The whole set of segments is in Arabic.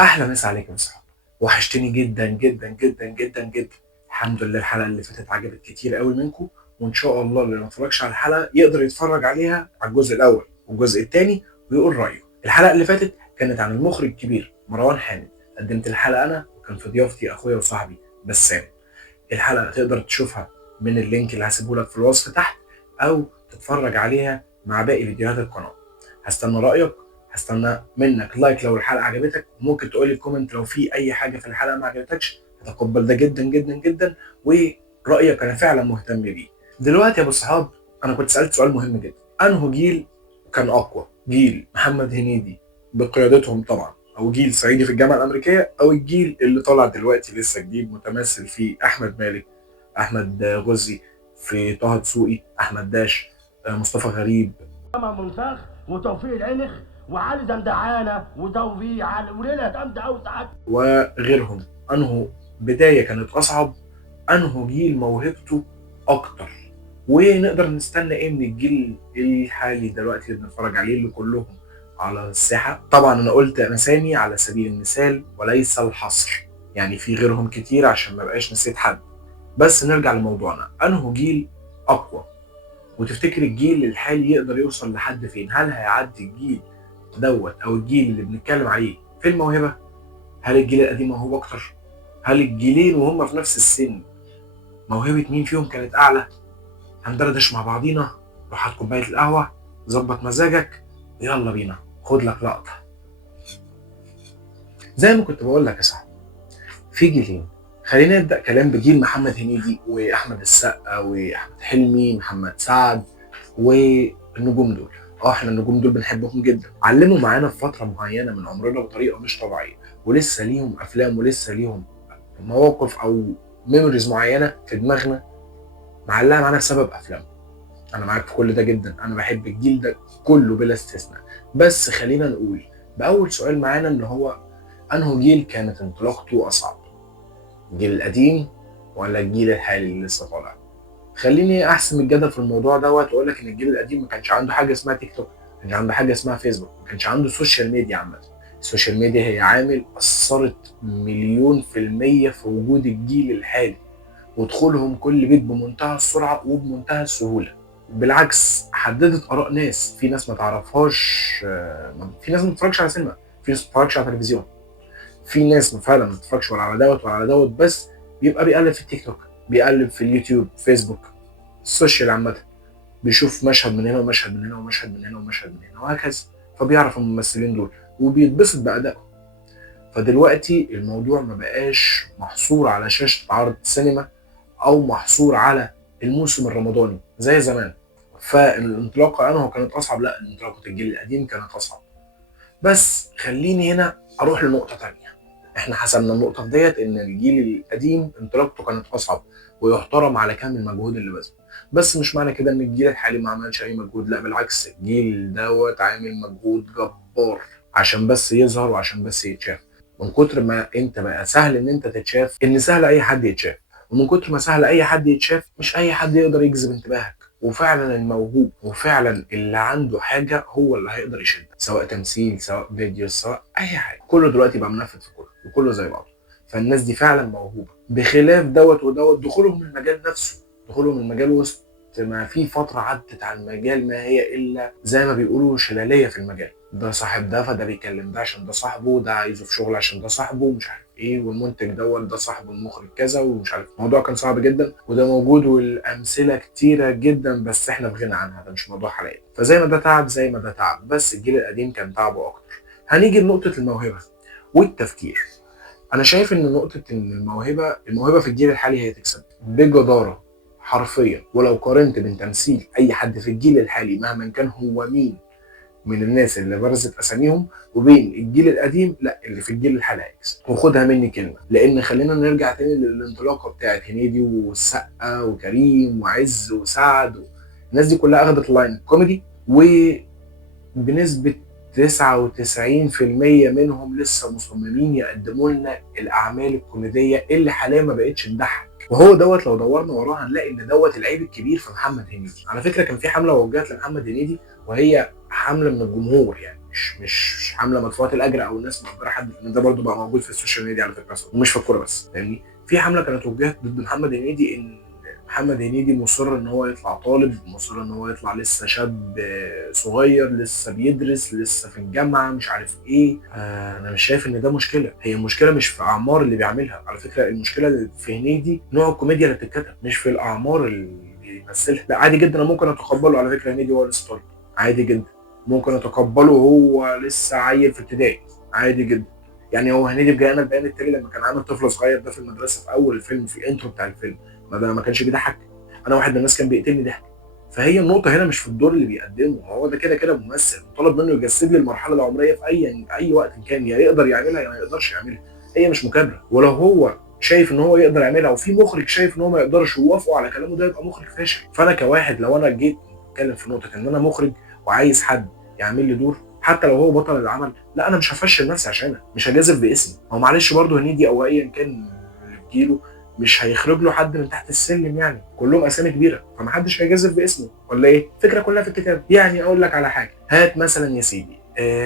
احلى مسا عليكم يا صحاب. وحشتني جدا جدا جدا جدا جدا. الحمد لله الحلقه اللي فاتت عجبت كتير قوي منكم، وان شاء الله اللي ما اتفرجش على الحلقه يقدر يتفرج عليها على الجزء الاول والجزء الثاني ويقول رايه. الحلقه اللي فاتت كانت عن المخرج الكبير مروان حامد. قدمت الحلقه انا وكان في ضيافتي اخويا وصاحبي بسام. الحلقه تقدر تشوفها من اللينك اللي هسيبه لك في الوصف تحت، او تتفرج عليها مع باقي فيديوهات القناه. هستنى رايك، هستنى منك لايك لو الحلقه عجبتك، وممكن تقولي كومنت لو في اي حاجه في الحلقه ما عجبتكش. هتقبل ده جدا جدا جدا، ورايك انا فعلا مهتم بيه. دلوقتي يا ابو الصحاب، انا كنت سالت سؤال مهم جدا: انه جيل كان اقوى؟ جيل محمد هنيدي بقيادتهم طبعا، او جيل صعيدي في الجامعه الامريكيه، او الجيل اللي طالع دلوقتي لسه جديد متمثل فيه احمد مالك، احمد غزي، في طه دسوقي، احمد داش، مصطفى غريب، منفاخ وتوفيق العنخ وعلي دمدعانه وتوفيق علي وليله جامده قوي ساعات. وغيرهم. انه بدايه كانت اصعب؟ انه جيل موهبته اكتر؟ ونقدر نستنى ايه من الجيل الحالي دلوقتي اللي بنتفرج عليه اللي كلهم على الساحه؟ طبعا انا قلت مسامي على سبيل المثال وليس الحصر، يعني في غيرهم كتير عشان ما بقاش نسيت حد. بس نرجع لموضوعنا: انه جيل اقوى؟ وتفتكر الجيل الحالي يقدر يوصل لحد فين؟ هل هيعدي الجيل دوت او الجيل اللي بنتكلم عليه في الموهبه؟ هل الجيل القديم موهوب اكتر؟ هل الجيلين وهم في نفس السن موهبه مين فيهم كانت اعلى؟ هندردش مع بعضينا. روح هات كوبايه القهوه، ظبط مزاجك، يلا بينا خد لك لقطه. زي ما كنت بقول لك يا صاحبي، في جيلين. خلينا نبدا كلام بجيل محمد هنيدي واحمد السقا واحمد حلمي، محمد سعد، والنجوم دول. احنا النجوم دول بنحبهم جدا، علموا معانا في فتره معينه من عمرنا بطريقه مش طبيعيه، ولسه ليهم افلام ولسه ليهم مواقف او ميموريز معينه في دماغنا معلقه معانا بسبب افلام. انا معاك في كل ده جدا، انا بحب الجيل ده كله بلا استثناء. بس خلينا نقول باول سؤال معانا اللي هو: انه جيل كانت انطلاقته اصعب؟ الجيل القديم ولا الجيل الحالي اللي لسه طالع؟ خليني احسم الجدل في الموضوع دوت واقول لك ان الجيل القديم ما كانش عنده حاجه اسمها تيك توك، ما كانش عنده حاجه اسمها فيسبوك، ما كانش عنده سوشيال ميديا عامه. السوشيال ميديا هي عامل اثرت مليون في الميه في وجود الجيل الحالي ودخولهم كل بيت بمنتهى السرعه وبمنتهى السهوله. بالعكس، حددت اراء ناس، في ناس ما تعرفهاش، في ناس ما بتتفرجش على سينما، في ناس ما بتتفرجش على تلفزيون، في ناس فعلا ما بتتفرجش ولا على دوت ولا على دوت، بس بيبقى بيقلب في التيك توك، بيقلب في اليوتيوب، فيسبوك، السوشيال عامه، بيشوف مشهد من هنا ومشهد من هنا ومشهد من هنا ومشهد من هنا وهكذا، فبيعرف الممثلين دول وبيتبسط بأدائهم. فدلوقتي الموضوع ما بقاش محصور على شاشة عرض سينما أو محصور على الموسم الرمضاني زي زمان. فالانطلاقة أنا كانت أصعب؟ لا، انطلاقة الجيل القديم كانت أصعب. بس خليني هنا أروح لنقطة تانية. احنا حسبنا النقطة في ديت ان الجيل القديم انطلاقته كانت اصعب ويحترم على كامل المجهود اللي بذله. بس مش معنى كده ان الجيل الحالي ما عملش اي مجهود، لا بالعكس، الجيل دوت عامل مجهود جبار عشان بس يظهر وعشان بس يتشاف. من كتر ما انت بقى سهل ان انت تتشاف، ان سهل اي حد يتشاف، ومن كتر ما سهل اي حد يتشاف مش اي حد يقدر يجذب انتباهك. وفعلا الموهوب وفعلا اللي عنده حاجه هو اللي هيقدر يشدك، سواء تمثيل سواء فيديو سواء اي حاجه، كله دلوقتي بقى منفذ في كله وكله زي بعضه. فالناس دي فعلا موهوبه، بخلاف دوت ودوت دخولهم المجال نفسه، دخولهم المجال وسط ما في فتره عدت على المجال ما هي الا زي ما بيقولوا شلاليه في المجال. ده صاحب ده فده بيكلم ده عشان ده صاحبه، ده عايزه في شغل عشان ده صاحبه مش عارف ايه، والمنتج دوت ده صاحب المخرج كذا ومش عارف. الموضوع كان صعب جدا وده موجود والامثله كتيره جدا، بس احنا في غنى عنها، ده مش موضوع حلقه. فزي ما ده تعب زي ما ده تعب، بس الجيل القديم كان تعبه اكتر. هنيجي لنقطه الموهبه والتفكير. انا شايف ان نقطه ان الموهبه في الجيل الحالي هي تكسب بجداره حرفيا. ولو قارنت بين تمثيل اي حد في الجيل الحالي مهما كان هو مين من الناس اللي برزت اساميهم وبين الجيل القديم، لا، اللي في الجيل الحالي هيكسب. وخدها مني كلمه، لان خلينا نرجع تاني للانطلاقه بتاعت هنيدي والسقا وكريم وعز وسعد. الناس دي كلها اخذت اللاين كوميدي، وبنسبه 99% منهم لسه مصممين يقدموا لنا الاعمال الكوميديه اللي حاليا ما بقتش تضحك. وهو دوت لو دورنا وراه هنلاقي ان دوت العيب الكبير في محمد هنيدي. على فكره كان في حمله وجهت لمحمد هنيدي، وهي حمله من الجمهور، يعني مش حمله مدفوعه الاجر او الناس مقدره حد، لان ده برضه بقى موجود في السوشيال ميديا على فكره ومش في الكوره بس، فاهمني؟ في حمله كانت وجهت ضد محمد هنيدي ان محمد هنيدي مصر ان هو يطلع طالب، مصر ان هو يطلع لسه شاب صغير لسه بيدرس لسه في الجامعه مش عارف ايه. انا مش شايف ان ده مشكله، هي المشكله مش في اعمار اللي بيعملها على فكره، المشكله اللي في هنيدي نوع الكوميديا اللي بتتكتب مش في الاعمار اللي بيمثلها. لا عادي جدا انا ممكن اتقبله على فكره هنيدي هو لسه طالب، عادي جدا ممكن اتقبله هو لسه عيل في ابتدائي، عادي جدا. يعني هو هنيدي في جاءنا البيان التالي لما كان عامل طفل صغير ده في المدرسه في اول الفيلم في الانترو بتاع الفيلم، ما كانش بيضحك، انا واحد من الناس كان بيقتلني ضحك. فهي النقطه هنا مش في الدور اللي بيقدمه، هو ده كده كده ممثل مطالب منه يجسد لي المرحله العمريه في اي وقت كان، يا يقدر يعملها يا ما يقدرش يعملها، هي مش مكابره. ولو هو شايف ان هو يقدر يعملها وفي مخرج شايف ان هو ما يقدرش ووافقوا على كلامه ده يبقى مخرج فاشل. فانا كواحد لو انا جيت اتكلم في نقطه ان انا مخرج وعايز حد يعمل لي دور حتى لو هو بطل العمل، لا انا مش هفشل نفسي عشانها، مش هجازف باسمي. هو معلش برضه هنيدي او ايا كان اللي في جيله مش هيخرج له حد من تحت السلم، يعني كلهم اسامي كبيره فمحدش هيجازف باسمه ولا ايه؟ الفكره كلها في الكتاب. يعني اقول لك على حاجه، هات مثلا يا سيدي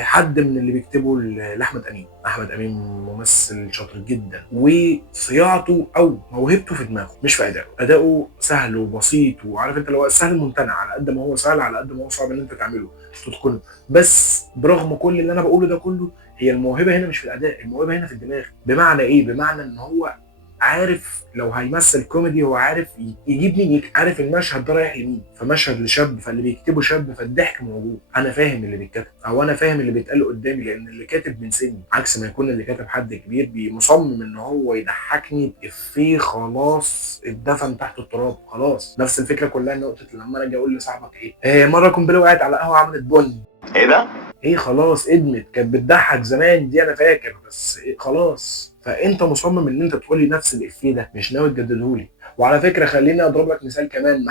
حد من اللي بيكتبوا لاحمد امين. احمد امين ممثل شاطر جدا وصياعته او موهبته في دماغه مش في اداؤه سهل وبسيط، وعارف انت اللي هو سهل ممتنع، على قد ما هو سهل على قد ما هو صعب ان انت تعمله تتقنه. بس برغم كل اللي انا بقوله ده كله، هي الموهبه هنا مش في الاداء، الموهبه هنا في الدماغ. بمعنى ايه؟ بمعنى ان هو عارف لو هيمثل كوميدي هو عارف يجيب مين، عارف المشهد ده رايح لمين، فمشهد لشاب فاللي بيكتبه شاب فالضحك موجود، انا فاهم اللي بيتكتب او انا فاهم اللي بيتقال قدامي لان اللي كاتب من سني، عكس ما يكون اللي كاتب حد كبير مصمم ان هو يضحكني بافيه خلاص اتدفن تحت التراب خلاص. نفس الفكره كلها نقطه لما انا اجي اقول لصاحبك ايه مره قنبله وقعت على قهوه عملت بن، ايه ده؟ ايه خلاص ادمت، كانت بتضحك زمان دي انا فاكر، بس إيه خلاص. فانت مصمم ان انت تقول لي نفس الافيه ده مش ناوي تجدده لي. وعلى فكره خليني اضرب لك مثال كمان،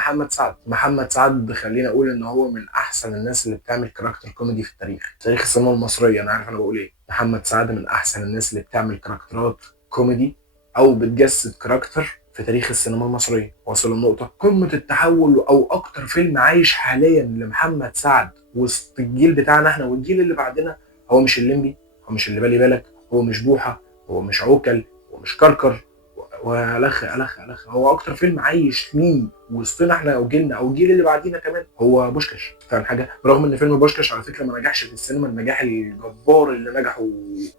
محمد سعد خليني اقول ان هو من احسن الناس اللي بتعمل كاركتر كوميدي في تاريخ السينما المصريه. انا عارف انا بقول ايه، محمد سعد من احسن الناس اللي بتعمل كاركترات كوميدي او بتجسد كاركتر في تاريخ السينما المصريه. واصل النقطه؟ قمه التحول او اكتر فيلم عايش حاليا لمحمد سعد وسط الجيل بتاعنا احنا والجيل اللي بعدنا هو مش الليمبي، هو مش اللي بالي بالك، هو مش بوحه، هو مش عوكل، هو مش كركر والخ، هو اكتر فيلم عايش ليه وسطنا احنا او جيلنا او الجيل اللي بعدينا كمان هو بوشكاش. فاهم حاجه؟ برغم ان فيلم بوشكاش على فكره ما نجحش في السينما النجاح الجبار اللي نجحه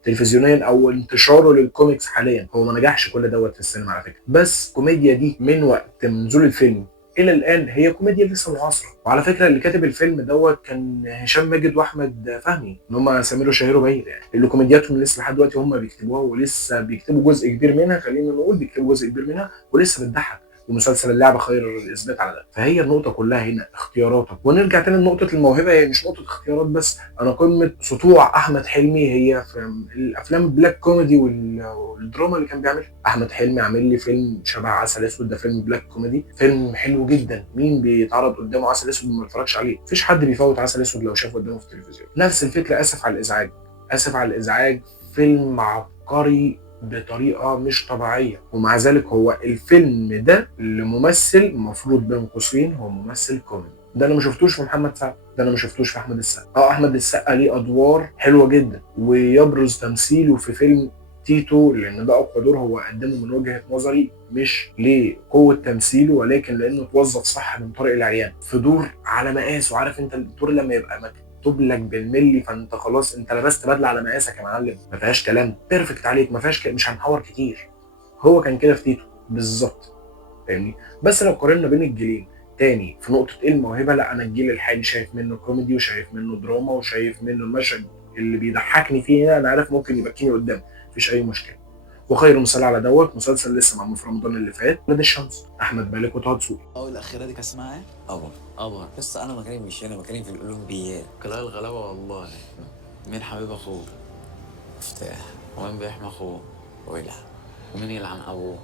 تلفزيونيا او انتشاره للكوميكس حاليا، هو ما نجحش كل دوت في السينما على فكره، بس الكوميديا دي من وقت نزول الفيلم الى الان هي كوميديا لسه معاصره. وعلى فكره اللي كاتب الفيلم دوت كان هشام ماجد واحمد فهمي، ان هم سمير وشهير وبهير، يعني اللي كوميدياتهم لسه لحد دلوقتي هم بيكتبوها ولسه بيكتبوا جزء كبير منها، خلينا نقول بيكتبوا جزء كبير منها ولسه بتضحك. ومسلسل اللعبه خير الاثبات على ده. فهي النقطه كلها هنا اختياراتك. ونرجع تاني لنقطه الموهبه، هي مش نقطه اختيارات بس، انا قمه سطوع احمد حلمي هي في الافلام البلاك كوميدي والدراما اللي كان بيعملها. احمد حلمي عامل لي فيلم شبه عسل اسود، ده فيلم بلاك كوميدي، فيلم حلو جدا. مين بيتعرض قدامه عسل اسود وما يتفرجش عليه؟ مفيش حد بيفوت عسل اسود لو شافه قدامه في التلفزيون. نفس الفكره اسف على الازعاج فيلم عبقري بطريقه مش طبيعيه، ومع ذلك هو الفيلم ده لممثل المفروض بين قوسين هو ممثل كوميدي. ده انا ما شفتوش في محمد سعد، ده انا ما شفتوش في احمد السقا. احمد السقا ليه ادوار حلوه جدا ويبرز تمثيله في فيلم تيتو لان ده اقوى دور هو قدمه من وجهه نظري، مش لقوه تمثيله ولكن لانه اتوظف صح من طارق العريان في دور على مقاسه. عارف انت الدور لما يبقى مكتوب لك بالملي فانت خلاص انت لبست بدله على مقاسك يا معلم، ما فيهاش كلام، بيرفكت عليك، ما فيهاش مش هنحور كتير. هو كان كده في تيتو بالظبط، فاهمني؟ بس لو قارنا بين الجيلين تاني في نقطه ايه الموهبه، لا انا الجيل الحالي شايف منه كوميدي وشايف منه دراما وشايف منه المشهد اللي بيضحكني فيه هنا انا عارف ممكن يبكيني قدام، مفيش اي مشكله. وخير مثال على دوت مسلسل لسه معمول في رمضان اللي فات، ولاد الشمس، احمد مالك وطه دسوقي. الاخيره دي كان اسمها ايه؟ قمر بس انا مكاني مش هنا، مكاني في الاولمبياد. كلها الغلابة والله. مين حبيب اخوه؟ مفتاح ومين بيحمي اخوه؟ ويلع ومين يلعن ابوه؟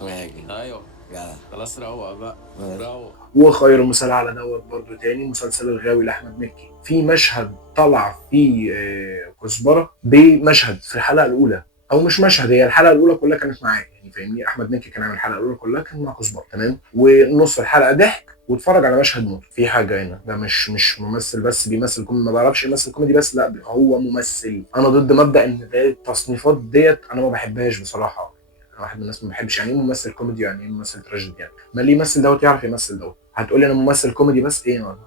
واجي ايوه جدع. خلاص روق بقى روق. وخير مثال على دوت برضو تاني مسلسل الغاوي لاحمد مكي، في مشهد طلع فيه كزبره بمشهد في الحلقه الاولى، او مش مشهد، هي الحلقه الاولى كلها كانت معاه، يعني فاهمني؟ احمد مكي كان عامل الحلقه الاولى كلها كان مع كزبره تمام، ونص الحلقه ضحك واتفرج على مشهد موت. في حاجه هنا، ده مش ممثل بس بيمثل كوميدي، ما بعرفش يمثل كوميدي بس، لا هو ممثل. انا ضد مبدا ان ده التصنيفات ديت، انا ما بحبهاش بصراحه. انا واحد من الناس ما بحبش يعني ايه ممثل كوميدي يعني ايه ممثل تراجيدي، يعني ما اللي يمثل دوت يعرف يمثل دوت. هتقولي انا ممثل كوميدي بس، ايه ما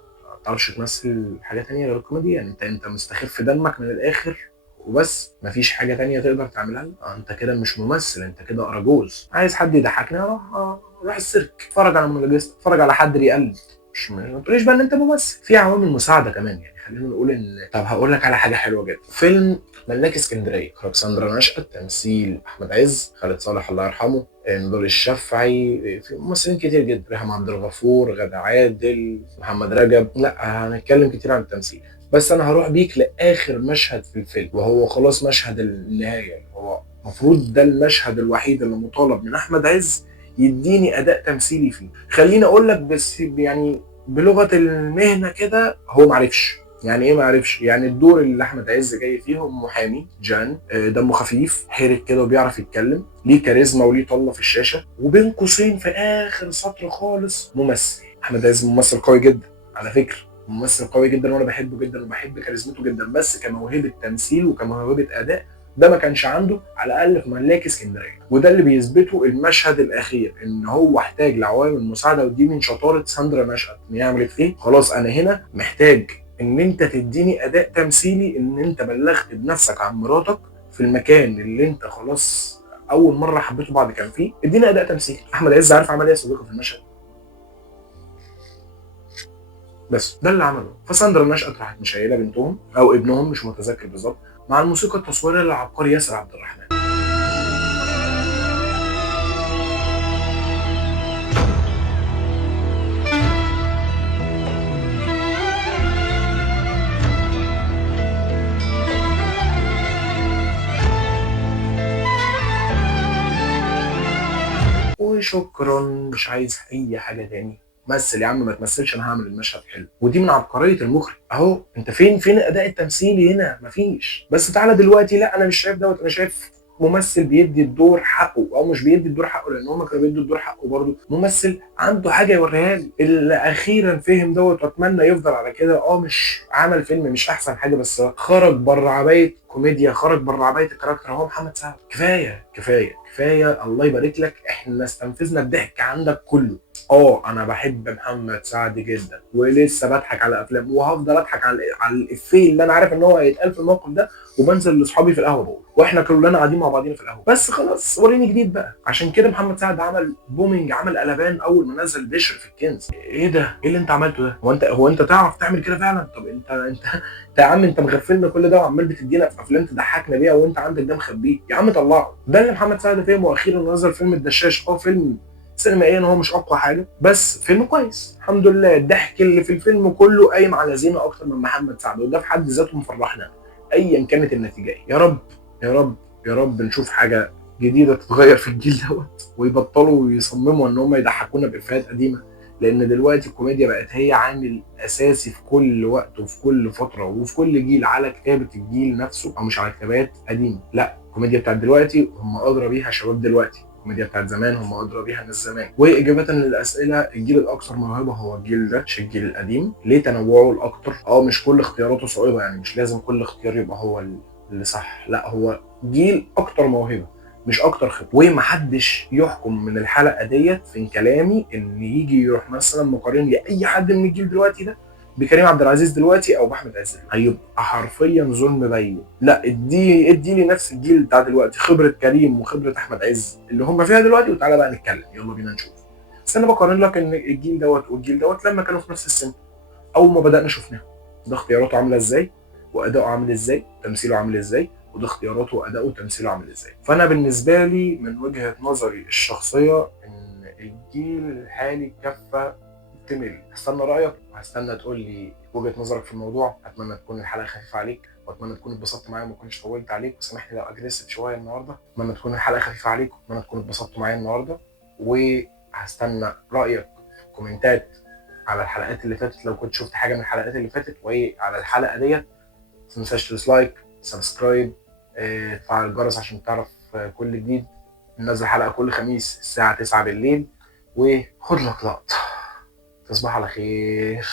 تعرفش تمثل حاجه تانية غير الكوميدي؟ يعني انت مستخف دمك من الاخر وبس، مفيش حاجه تانية تقدر تعملها؟ انت كده مش ممثل، انت كده اراجوز. عايز حد يضحكني اروح السيرك، اتفرج على مونولوجيست، اتفرج على حد بيقلد. مش ما تقوليش بقى ان انت ممثل. في عوامل مساعده كمان، يعني خلينا نقول ان، طب هقول لك على حاجه حلوه جدا. فيلم ملاك اسكندريه، اخراج ساندرا نشأت، تمثيل احمد عز، خالد صالح الله يرحمه، نضال الشافعي، في ممثلين كتير جدا، ريهام عبد الغفور، غادة عادل، محمد رجب. لا هنتكلم كتير عن التمثيل، بس انا هروح بيك لاخر مشهد في الفيلم، وهو خلاص مشهد النهايه. هو المفروض ده المشهد الوحيد اللي مطالب من احمد عز يديني اداء تمثيلي فيه. خليني اقول لك بس يعني بلغه المهنه كده، هو معرفش. يعني ايه معرفش؟ يعني الدور اللي احمد عز جاي فيه هو محامي جان، دمه خفيف، حرك كده وبيعرف يتكلم، ليه كاريزما وليه طله في الشاشه، وبين قوسين في اخر سطر خالص ممثل. احمد عز ممثل قوي جدا على فكره، ممثل قوي جدا وانا بحبه جدا وبحب كاريزمته جدا، بس كموهبه تمثيل وكموهبه اداء ده ما كانش عنده، على الاقل في ملاك اسكندريه. وده اللي بيثبته المشهد الاخير، ان هو احتاج لعوامل مساعده، ودي من شطاره ساندرا نشأت ان هي عملت ايه. خلاص انا هنا محتاج ان انت تديني اداء تمثيلي، ان انت بلغت بنفسك عن مراتك في المكان اللي انت خلاص اول مره حبيته بعض كان فيه، اديني اداء تمثيلي. احمد عز عارف عمل ايه يا صديقي في المشهد؟ بس ده اللي عمله. فساندرا نشأت راحت مشيله بنتهم او ابنهم مش متذكر بالظبط، مع الموسيقى التصويريه للعبقري ياسر عبد الرحمن. وشكرا، مش عايز اي حاجه تاني. مثل يا عم، ما تمثلش، انا هعمل المشهد حلو. ودي من عبقريه المخرج. اهو انت فين الاداء التمثيلي هنا؟ مفيش. بس تعالى دلوقتي، لا انا مش شايف دوت، انا شايف ممثل بيدي الدور حقه، او مش بيدي الدور حقه لان هم كانوا بيدوا الدور حقه برضه. ممثل عنده حاجه يوريها لي، اللي اخيرا فهم دوت، واتمنى يفضل على كده. مش عمل فيلم مش احسن حاجه، بس خرج بره عبايه كوميديا، خرج بره عبايه الكاركتر. هو محمد سعد. كفايه كفايه كفايه، الله يبارك لك، احنا استنفذنا الضحك عندك كله. انا بحب محمد سعد جدا، ولسه بضحك على افلام، وهفضل اضحك على الافيه اللي انا عارف ان هو هيتقال في الموقف ده، وبنزل لاصحابي في القهوه بقول، واحنا كلنا قاعدين مع بعضينا في القهوه. بس خلاص وريني جديد بقى. عشان كده محمد سعد عمل بومينج، عمل قلبان اول ما نزل بشر في الكنز. ايه ده؟ ايه اللي انت عملته ده؟ هو انت تعرف تعمل كده فعلا؟ طب انت يا عم، انت مغفلنا كل ده وعمال بتدينا في افلام تضحكنا بيها، وانت عندك ده مخبيه. يا عم طلعه. ده اللي محمد سعد فهمه، واخيرا نزل فيلم الدشاش. فيلم سينمائيا هو مش اقوى حاجه، بس فيلم كويس الحمد لله. الضحك اللي في الفيلم كله قايم على زينه اكتر من محمد سعد، وده في حد ذاته مفرحنا ايا كانت النتيجه. يا رب يا رب يا رب نشوف حاجه جديده تتغير في الجيل دوت، ويبطلوا يصمموا ان هم يضحكونا بافيهات قديمه، لان دلوقتي الكوميديا بقت هي عامل اساسي في كل وقت وفي كل فتره وفي كل جيل، على كتابه الجيل نفسه، او مش على كتابات قديمه. لا، الكوميديا بتاعت دلوقتي هم ادرى بيها شباب دلوقتي، الكوميديا بتاعت زمان هم ادرى بيها ناس زمان. واجابه للاسئله، الجيل الاكثر موهبه هو الجيل ده مش الجيل القديم. ليه؟ تنوعه الاكتر. مش كل اختياراته صعبه، يعني مش لازم كل اختيار يبقى هو اللي صح، لا هو جيل اكتر موهبه مش اكتر خبره. ومحدش يحكم من الحلقه ديت في كلامي ان يجي يروح مثلا مقارن لي اي حد من الجيل دلوقتي ده بكريم عبد العزيز دلوقتي او باحمد عز، هيبقى حرفيا ظلم باين. لا، ادي لي نفس الجيل بتاع دلوقتي، خبره كريم وخبره احمد عز اللي هم فيها دلوقتي، وتعالى بقى نتكلم، يلا بينا نشوف. بس انا بقارن لك ان الجيل دوت والجيل دوت لما كانوا في نفس السن، اول ما بدانا شفناها ده اختياراته عامله ازاي، واداؤه عامل ازاي، تمثيله عامل ازاي، وده اختياراته واداؤه وتمثيله عامل ازاي. فانا بالنسبه لي من وجهه نظري الشخصيه ان الجيل الحالي كفه تمل. هستنى رايك وهستنى تقول لي وجهه نظرك في الموضوع. اتمنى تكون الحلقه خفيفه عليك، واتمنى تكون اتبسطت معايا وما كنتش طولت عليك، وسامحني لو اجريسيف شويه النهارده. اتمنى تكون الحلقه خفيفه عليك، واتمنى تكون اتبسطت معايا النهارده. وهستنى رايك في كومنتات على الحلقات اللي فاتت لو كنت شفت حاجه من الحلقات اللي فاتت، وعلى الحلقه ديت ما تنساش تدوس لايك، سبسكرايب، تفعل الجرس عشان تعرف كل جديد. بننزل حلقه كل خميس الساعه 9 بالليل، وخد لك لقطه. تصبح على خير.